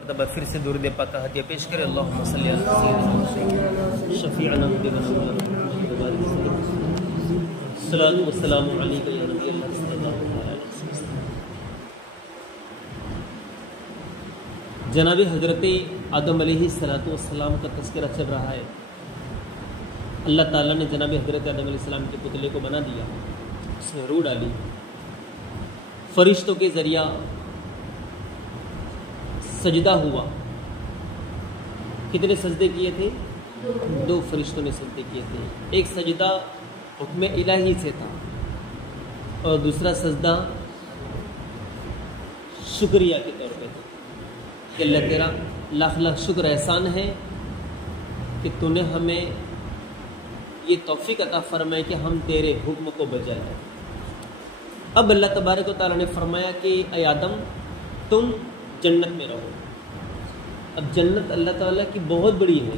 مرتبہ پھر سے درود پاک کا ہدیہ پیش کرے. اللہم صلی علی سیدنا شفیعنا حبیبنا الصلاۃ والسلام علیک یا نبی اللہ صلی اللہ علیہ وسلم. جناب حضرت آدم علیہ السلام کا تذکرہ چل رہا ہے. اللہ تعالیٰ نے جناب حضرت آدم علیہ السلام کے پتلے کو بنا دیا, اس میں روح ڈالی, فرشتوں کے ذریعہ سجدہ ہوا. کتنے سجدے کیے تھے؟ 2 فرشتوں نے سجدے کیے تھے. ایک سجدہ حکم الہی سے تھا اور دوسرا سجدہ شکریہ کے طور پہ تھا کہ اللہ تیرا لاکھ لاکھ شکر احسان ہے کہ تو نے ہمیں یہ توفیق عطا فرمائے کہ ہم تیرے حکم کو بجائے. اب اللہ تبارک و تعالیٰ نے فرمایا کہ اے آدم تم جنت میں رہو. اب جنت اللہ تعالیٰ کی بہت بڑی ہے,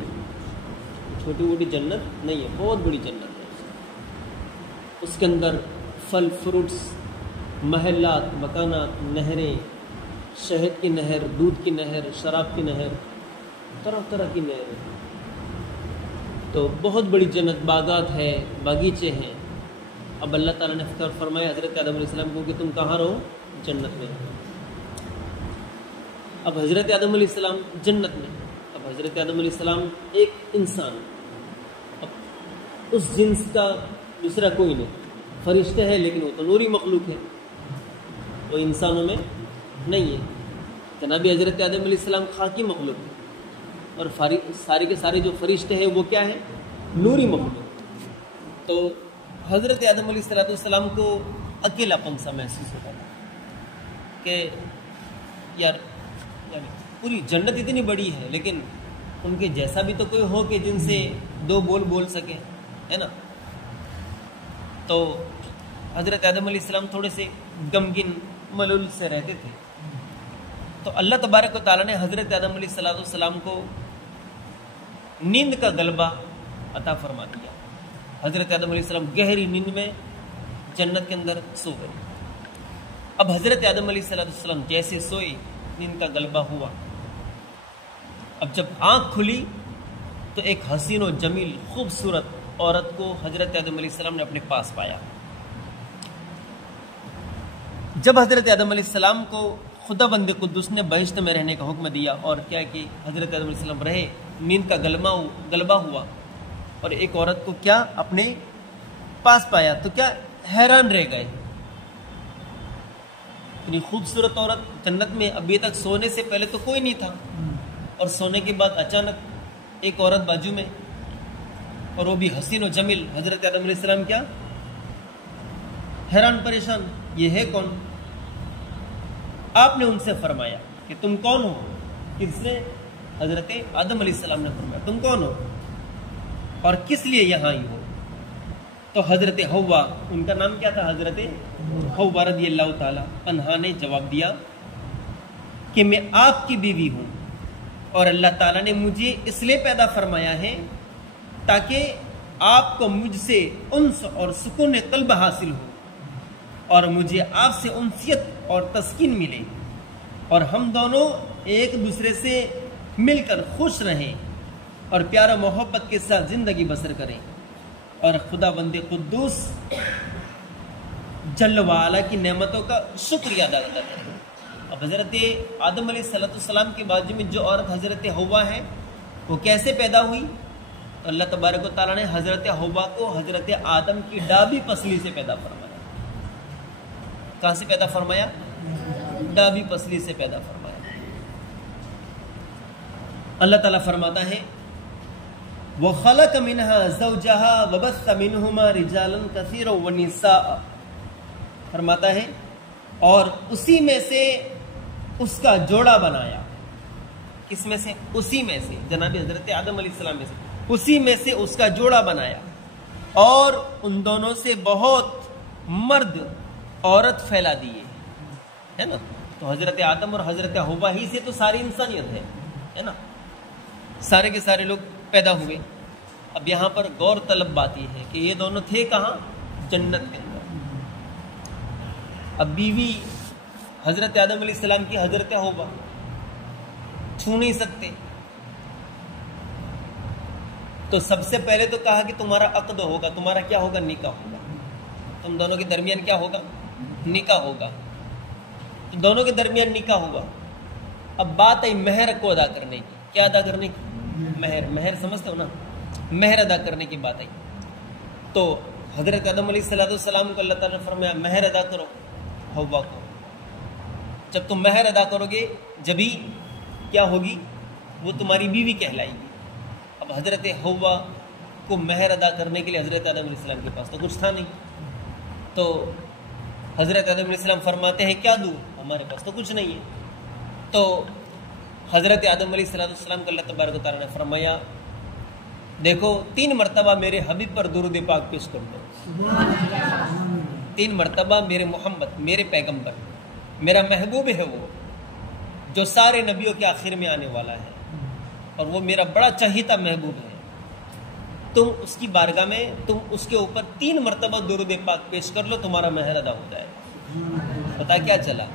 چھوٹی موٹی جنت نہیں ہے, بہت بڑی جنت ہے. اس کے اندر پھل فروٹس, محلات, مکانات, نہریں, شہد کی نہر, دودھ کی نہر, شراب کی نہر, طرح طرح کی نہریں. تو بہت بڑی جنت, باغات ہے, باغیچے ہیں. اب اللہ تعالیٰ نے فرمایا حضرت آدم علیہ السلام کو کہ تم کہاں رہو؟ جنت میں. اب حضرت آدم علیہ السلام جنت میں. اب حضرت آدم علیہ السلام ایک انسان, اب اس جنس کا دوسرا کوئی نہیں. فرشتے ہے لیکن وہ تو نوری مخلوق ہے, وہ انسانوں میں نہیں ہے. جناب حضرت آدم علیہ السلام خاکی مخلوق ہے اور سارے کے سارے جو فرشتے ہیں وہ کیا ہے؟ نوری مخلوق. تو حضرت آدم علیہ السلام کو اکیلا پن سا محسوس ہوتا تھا کہ یار پوری جنت اتنی بڑی ہے لیکن ان کے جیسا بھی تو کوئی ہو کہ جن سے 2 بول سکے, ہے نا. تو حضرت آدم علیہ السلام تھوڑے سے غمگین ملول سے رہتے تھے. تو اللہ تبارک و تعالیٰ نے حضرت آدم علیہ السلام کو نیند کا غلبہ عطا فرما دیا. حضرت آدم علیہ السلام گہری نیند میں جنت کے اندر سو گئے. اب حضرت آدم علیہ السلام جیسے سوئے, نیند کا غلبہ ہوا. اب جب آنکھ کھلی تو ایک حسین و جمیل خوبصورت عورت کو حضرت آدم علیہ السلام نے اپنے پاس پایا. جب حضرت آدم علیہ السلام کو خدا بند قدوس نے بہشت میں رہنے کا حکم دیا اور کیا کہ حضرت آدم علیہ السلام رہے, نیند کا غلبہ ہوا اور ایک عورت کو کیا اپنے پاس پایا, تو کیا حیران رہ گئے. اتنی خوبصورت عورت جنت میں, ابھی تک سونے سے پہلے تو کوئی نہیں تھا اور سونے کے بعد اچانک ایک عورت بازو میں, اور وہ بھی حسین و جمیل. حضرت آدم علیہ السلام کیا حیران پریشان, یہ ہے کون؟ آپ نے ان سے فرمایا کہ تم کون ہو؟ کس نے؟ حضرت آدم علیہ السلام نے فرمایا تم کون ہو اور کس لیے یہاں آئی ہو؟ تو حضرت حوا, ان کا نام کیا تھا؟ حضرت حوا رضی اللہ تعالیٰ عنہا نے جواب دیا کہ میں آپ کی بیوی ہوں اور اللہ تعالیٰ نے مجھے اس لیے پیدا فرمایا ہے تاکہ آپ کو مجھ سے انس اور سکون قلب حاصل ہو اور مجھے آپ سے انسیت اور تسکین ملے اور ہم دونوں ایک دوسرے سے مل کر خوش رہیں اور پیار و محبت کے ساتھ زندگی بسر کریں اور خدا بند قدوس جل وعلا کی نعمتوں کا شکریہ ادا کریں. اب حضرت آدم علیہ السلام کے بازو میں جو عورت حضرت حوا ہے وہ کیسے پیدا ہوئی؟ تو اللہ تبارک و تعالیٰ نے حضرت حوا کو حضرت آدم کی ڈابی پسلی سے پیدا فرمایا. کہاں سے پیدا فرمایا؟ ڈابی پسلی سے پیدا فرمایا. اللہ تعالیٰ فرماتا ہے وَخَلَقَ مِنْهَا زَوْجَهَا وَبَثَّ مِنْهُمَا رِجَالًا كَثِيرًا وَنِسَاءً. فرماتا ہے اور اسی میں سے اس کا جوڑا بنایا. کس میں سے؟ اسی میں سے, جناب حضرت آدم علیہ السلام میں سے, اسی میں سے اس کا جوڑا بنایا اور ان دونوں سے بہت مرد عورت پھیلا دیے, ہے نا. تو حضرت آدم اور حضرت حوا ہی سے تو ساری انسانیت ہے نا, سارے کے سارے لوگ پیدا ہوئے. اب یہاں پر غور طلب بات یہ ہے کہ یہ دونوں تھے کہاں؟ جنت کے اندر. اب بیوی حضرت آدم علیہ السلام کی حضرت حوا, چھو نہیں سکتے. تو سب سے پہلے تو کہا کہ تمہارا عقد ہوگا. تمہارا کیا ہوگا؟ نکاح ہوگا. تم دونوں کے درمیان کیا ہوگا؟ نکاح ہوگا. تو دونوں کے درمیان نکاح ہوا. اب بات آئی مہر کو ادا کرنے کی. کیا ادا کرنے کی؟ مہر. مہر سمجھتے ہو نا؟ مہر ادا کرنے کی بات آئی. تو حضرت آدم علیہ السلام کو اللہ تعالیٰ نے فرمایا مہر ادا کرو حوا کو. جب تم مہر ادا کرو گے جبھی کیا ہوگی؟ وہ تمہاری بیوی کہلائے گی. اب حضرت حوا کو مہر ادا کرنے کے لیے حضرت آدم علیہ السلام کے پاس تو کچھ تھا نہیں. تو حضرت آدم علیہ السلام فرماتے ہیں کیا دوں؟ ہمارے پاس تو کچھ نہیں ہے. تو حضرت آدم علیہ السلام کو اللہ تبارک و تعالیٰ نے فرمایا دیکھو 3 مرتبہ میرے حبیب پر درود پاک پیش کر دو. 3 مرتبہ میرے محمد، میرے پیغمبر، میرا محبوب ہے وہ جو سارے نبیوں کے آخر میں آنے والا ہے اور وہ میرا بڑا چہیتا محبوب ہے. تم اس کی بارگاہ میں تم اس کے اوپر 3 مرتبہ درود پاک پیش کر لو، تمہارا مہر ادا ہو جائے. پتا کیا چلا؟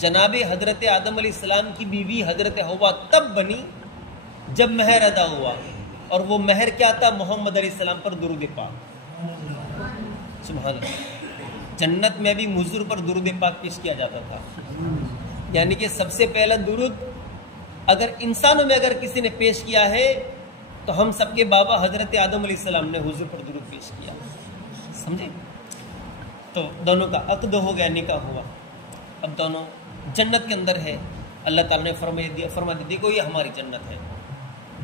جناب حضرت آدم علیہ السلام کی بیوی حضرت حوا تب بنی جب مہر ادا ہوا. اور وہ مہر کیا تھا؟ محمد علیہ السلام پر درود پاک. سبحان اللہ. جنت میں بھی حضور پر درود پاک پیش کیا جاتا تھا. یعنی کہ سب سے پہلا درود اگر انسانوں میں اگر کسی نے پیش کیا ہے تو ہم سب کے بابا حضرت آدم علیہ السلام نے حضور پر درود پیش کیا. سمجھے؟ تو دونوں کا عقد ہو گیا، نکاح ہوا. اب دونوں جنت کے اندر ہے. اللہ تعالیٰ نے فرما دیا دیکھو یہ ہماری جنت ہے،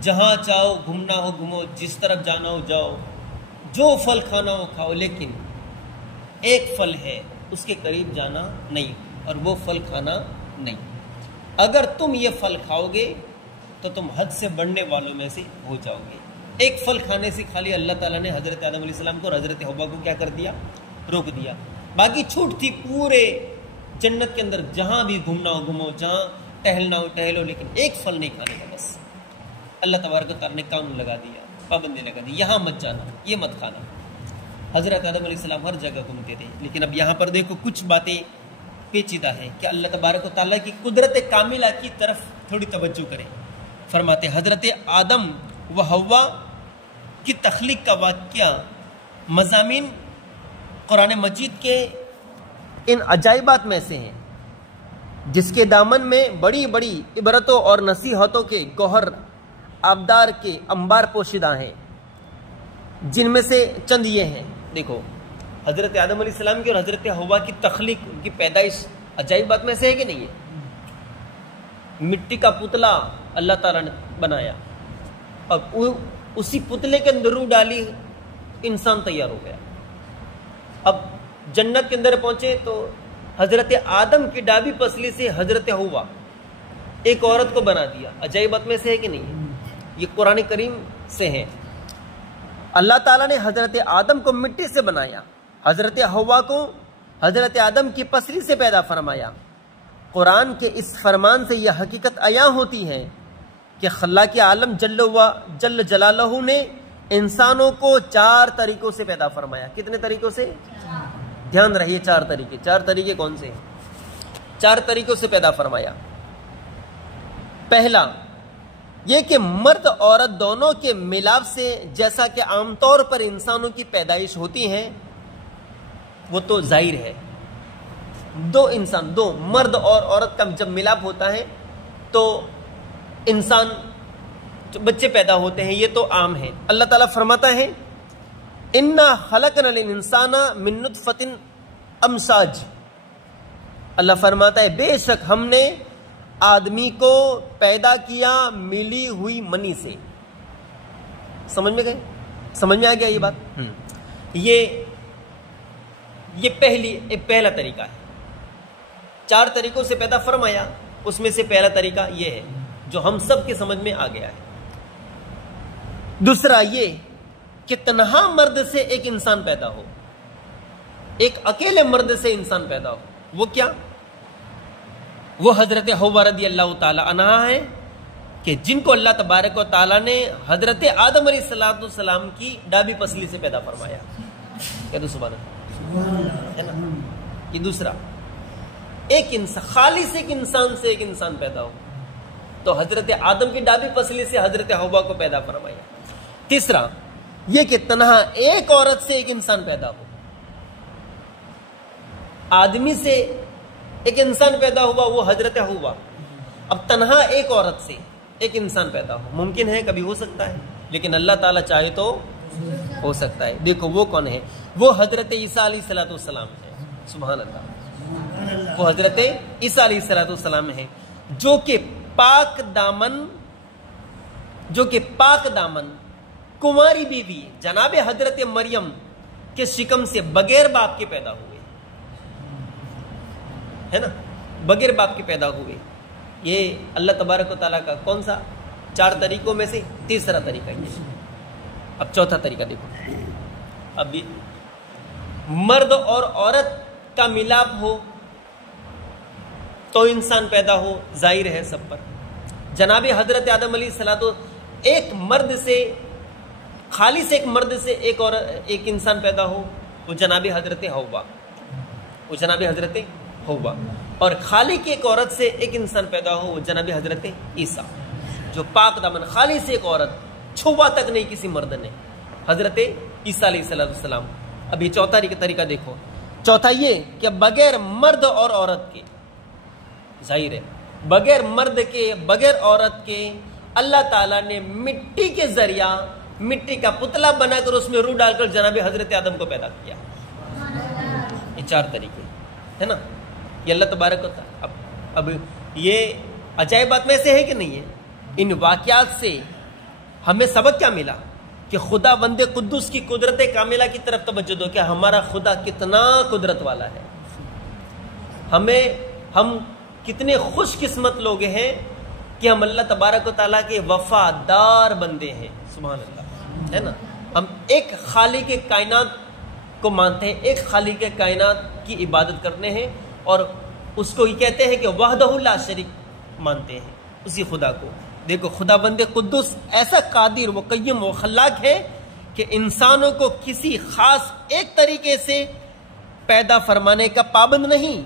جہاں چاہو گھومنا ہو گھومو، جس طرف جانا ہو جاؤ، جو پھل کھانا ہو کھاؤ، لیکن ایک پھل ہے اس کے قریب جانا نہیں اور وہ پھل کھانا نہیں. اگر تم یہ پھل کھاؤ گے تو تم حد سے بڑھنے والوں میں سے ہو جاؤ گے. ایک پھل کھانے سے خالی اللہ تعالیٰ نے حضرت آدم علیہ السلام کو اور حضرت حوا کو کیا کر دیا؟ روک دیا. باقی چھوٹ تھی پورے جنت کے اندر، جہاں بھی گھومنا ہو گھومو، جہاں ٹہلنا ہو ٹہلو، لیکن ایک پھل نہیں کھانے کا. بس اللہ تبارک و تعالیٰ نے قانون لگا دیا، پابندی لگا دی، یہاں مت جانا، یہ مت کھانا. حضرت آدم علیہ السلام ہر جگہ گھومتے تھے. لیکن اب یہاں پر دیکھو کچھ باتیں پیچیدہ ہیں کہ اللہ تبارک و تعالیٰ کی قدرت کاملہ کی طرف تھوڑی توجہ کریں. فرماتے حضرت آدم و حوا کی تخلیق کا واقعہ مضامین قرآن مجید کے ان عجائبات میں سے ہیں جس کے دامن میں بڑی بڑی عبرتوں اور نصیحتوں کے گوہر آبدار کے انبار پوشیدہ ہیں. جن میں سے چند یہ ہیں. دیکھو حضرت آدم علیہ السلام کی اور حضرت حوا کی تخلیق، ان کی پیدائش عجائبات میں سے ہے کہ نہیں ہے؟ مٹی کا پتلا اللہ تعالیٰ نے بنایا، اب اسی پتلے کے اندر روح ڈالی، انسان تیار ہو گیا. اب جنت کے اندر پہنچے تو حضرت آدم کی ڈابی پسلی سے حضرت حوا ایک عورت کو بنا دیا. عجائبات میں سے ہے کہ نہیں ہے؟ یہ قرآن کریم سے ہے. اللہ تعالیٰ نے حضرت آدم کو مٹی سے بنایا، حضرت حوا کو حضرت آدم کی پسلی سے پیدا فرمایا. قرآن کے اس فرمان سے یہ حقیقت عیاں ہوتی ہے کہ خلاق عالم جل جلالہ نے انسانوں کو 4 طریقوں سے پیدا فرمایا. کتنے طریقوں سے؟ دھیان رہیے، 4 طریقے. 4 طریقے کون سے ہیں؟ 4 طریقوں سے پیدا فرمایا. پہلا یہ کہ مرد عورت دونوں کے ملاپ سے جیسا کہ عام طور پر انسانوں کی پیدائش ہوتی ہے وہ تو ظاہر ہے. دو مرد اور عورت کا جب ملاپ ہوتا ہے تو انسان بچے پیدا ہوتے ہیں، یہ تو عام ہے. اللہ تعالیٰ فرماتا ہے اِنَّا خَلَقْنَا الْإِنسَانَ مِن نُطْفَةٍ أَمْشَاجٍ. اللہ فرماتا ہے بے شک ہم نے آدمی کو پیدا کیا ملی ہوئی منی سے. سمجھ میں گئے؟ سمجھ میں آ گیا یہ بات؟ یہ پہلا طریقہ ہے. 4 طریقوں سے پیدا فرمایا، اس میں سے پہلا طریقہ یہ ہے جو ہم سب کے سمجھ میں آ گیا ہے. دوسرا یہ کہ تنہا مرد سے ایک انسان پیدا ہو، ایک اکیلے مرد سے انسان پیدا ہو. وہ کیا؟ وہ حضرت حوا رضی اللہ تعالی عنہ ہے کہ جن کو اللہ تبارک و تعالیٰ نے حضرت آدم علیہ السلام کی ڈابی پسلی سے پیدا فرمایا. کہہ دو سبحان اللہ، ہے نا؟ یہ دوسرا، ایک انسان خالص ایک انسان سے ایک انسان پیدا ہو. تو حضرت آدم کی ڈابی پسلی سے حضرت حوا کو پیدا فرمایا. تیسرا یہ کہ تنہا ایک عورت سے ایک انسان پیدا ہو. آدمی سے ایک انسان پیدا ہوا وہ حضرت حوا. اب تنہا ایک عورت سے ایک انسان پیدا ہو ممکن ہے, کبھی ہو سکتا ہے, لیکن اللہ تعالیٰ چاہے تو ہو سکتا ہے. دیکھو وہ کون ہے, وہ حضرت عیسیٰ علیہ الصلوۃ والسلام ہے. سبحان اللہ. وہ حضرت عیسیٰ علیہ الصلوۃ والسلام ہے جو کہ پاک دامن کنواری بیوی جناب حضرت مریم کے شکم سے بغیر باپ کے پیدا ہوئے, ہے نا, بغیر باپ کے پیدا ہوئے. یہ اللہ تبارک و تعالیٰ کا کون سا 4 طریقوں میں سے تیسرا طریقہ یہ. اب چوتھا طریقہ دیکھو. ابھی مرد اور عورت کا ملاپ ہو تو انسان پیدا ہو, ظاہر ہے سب پر. جناب حضرت آدم علیہ السلام ایک مرد سے خالص ایک مرد سے ایک انسان پیدا ہو, وہ جناب حضرت حوا. اور خالق ایک عورت سے ایک انسان پیدا ہو, وہ جناب حضرت عیسیٰ جو پاک دامن خالص ایک عورت, چھوا تک نہیں کسی مرد نے, حضرت عیسیٰ علیہ السلام. اب یہ چوتھا طریقہ دیکھو. چوتھا یہ کہ بغیر مرد اور عورت کے, ظاہر ہے بغیر مرد کے بغیر عورت کے اللہ تعالیٰ نے مٹی کے ذریعہ مٹی کا پتلا بنا کر اس میں روح ڈال کر جناب حضرت آدم کو پیدا کیا. یہ 4 طریقے ہے نا, یہ اللہ تبارک ہوتا ہے. اب یہ عجائبات میں سے ہے کہ نہیں ہے. ان واقعات سے ہمیں سبق کیا ملا کہ خدا بند قدوس کی قدرت کاملہ کی طرف توجہ دو کہ ہمارا خدا کتنا قدرت والا ہے. ہم کتنے خوش قسمت لوگ ہیں کہ ہم اللہ تبارک و تعالیٰ کے وفادار بندے ہیں. سبحان اللہ, ہے نا. ہم ایک خالق کائنات کو مانتے ہیں, ایک خالق کائنات کی عبادت کرتے ہیں, اور اس کو یہ کہتے ہیں کہ وحدہ لا شریک مانتے ہیں اسی خدا کو. دیکھو خدا بند قدوس ایسا قادر و قیم و خلاق ہے کہ انسانوں کو کسی خاص ایک طریقے سے پیدا فرمانے کا پابند نہیں.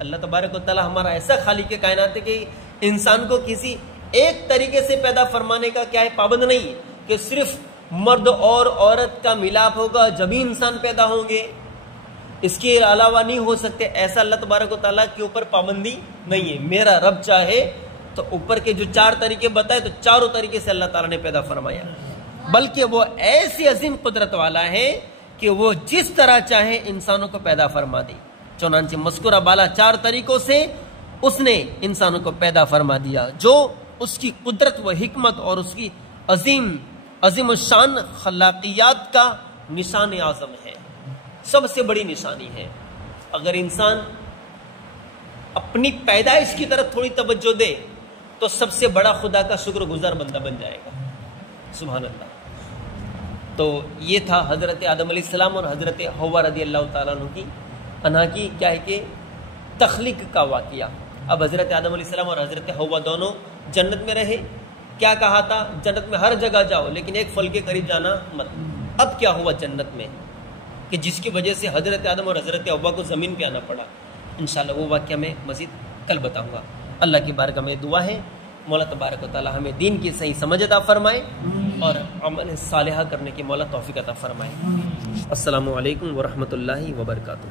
اللہ تبارک و تعالیٰ ہمارا ایسا خالق کائنات ہے کہ انسان کو کسی ایک طریقے سے پیدا فرمانے کا کیا ہے, پابند نہیں کہ صرف مرد اور عورت کا ملاپ ہوگا جبھی انسان پیدا ہوں گے, اس کے علاوہ نہیں ہو سکتے. ایسا اللہ تبارک و تعالیٰ کے اوپر پابندی نہیں ہے. میرا رب چاہے تو اوپر کے جو 4 طریقے بتائے تو چاروں طریقے سے اللہ تعالیٰ نے پیدا فرمایا, بلکہ وہ ایسی عظیم قدرت والا ہے کہ وہ جس طرح چاہے انسانوں کو پیدا فرما دے. چنانچہ مذکورہ بالا 4 طریقوں سے اس نے انسانوں کو پیدا فرما دیا, جو اس کی قدرت و حکمت اور اس کی عظیم الشان خلاقیات کا نشان اعظم ہے, سب سے بڑی نشانی ہے. اگر انسان اپنی پیدائش کی طرف تھوڑی توجہ دے تو سب سے بڑا خدا کا شکر گزار بندہ بن جائے گا. سبحان اللہ. تو یہ تھا حضرت آدم علیہ السلام اور حضرت حوا رضی اللہ تعالیٰ عنہ کی کیا ہے کہ تخلیق کا واقعہ. اب حضرت آدم علیہ السلام اور حضرت حوا دونوں جنت میں رہے. کیا کہا تھا, جنت میں ہر جگہ جاؤ لیکن ایک پھل کے قریب جانا مت. اب کیا ہوا جنت میں کہ جس کی وجہ سے حضرت آدم اور حضرت حوا کو زمین پہ آنا پڑا, انشاءاللہ وہ واقعہ میں مزید کل بتاؤں گا. اللہ کی بارگاہ میں دعا ہے مولا تبارک و تعالی ہمیں دین کی صحیح سمجھ عطا فرمائے اور عمل صالحہ کرنے کی مولا توفیق عطا فرمائے. السلام علیکم ورحمۃ اللہ وبرکاتہ.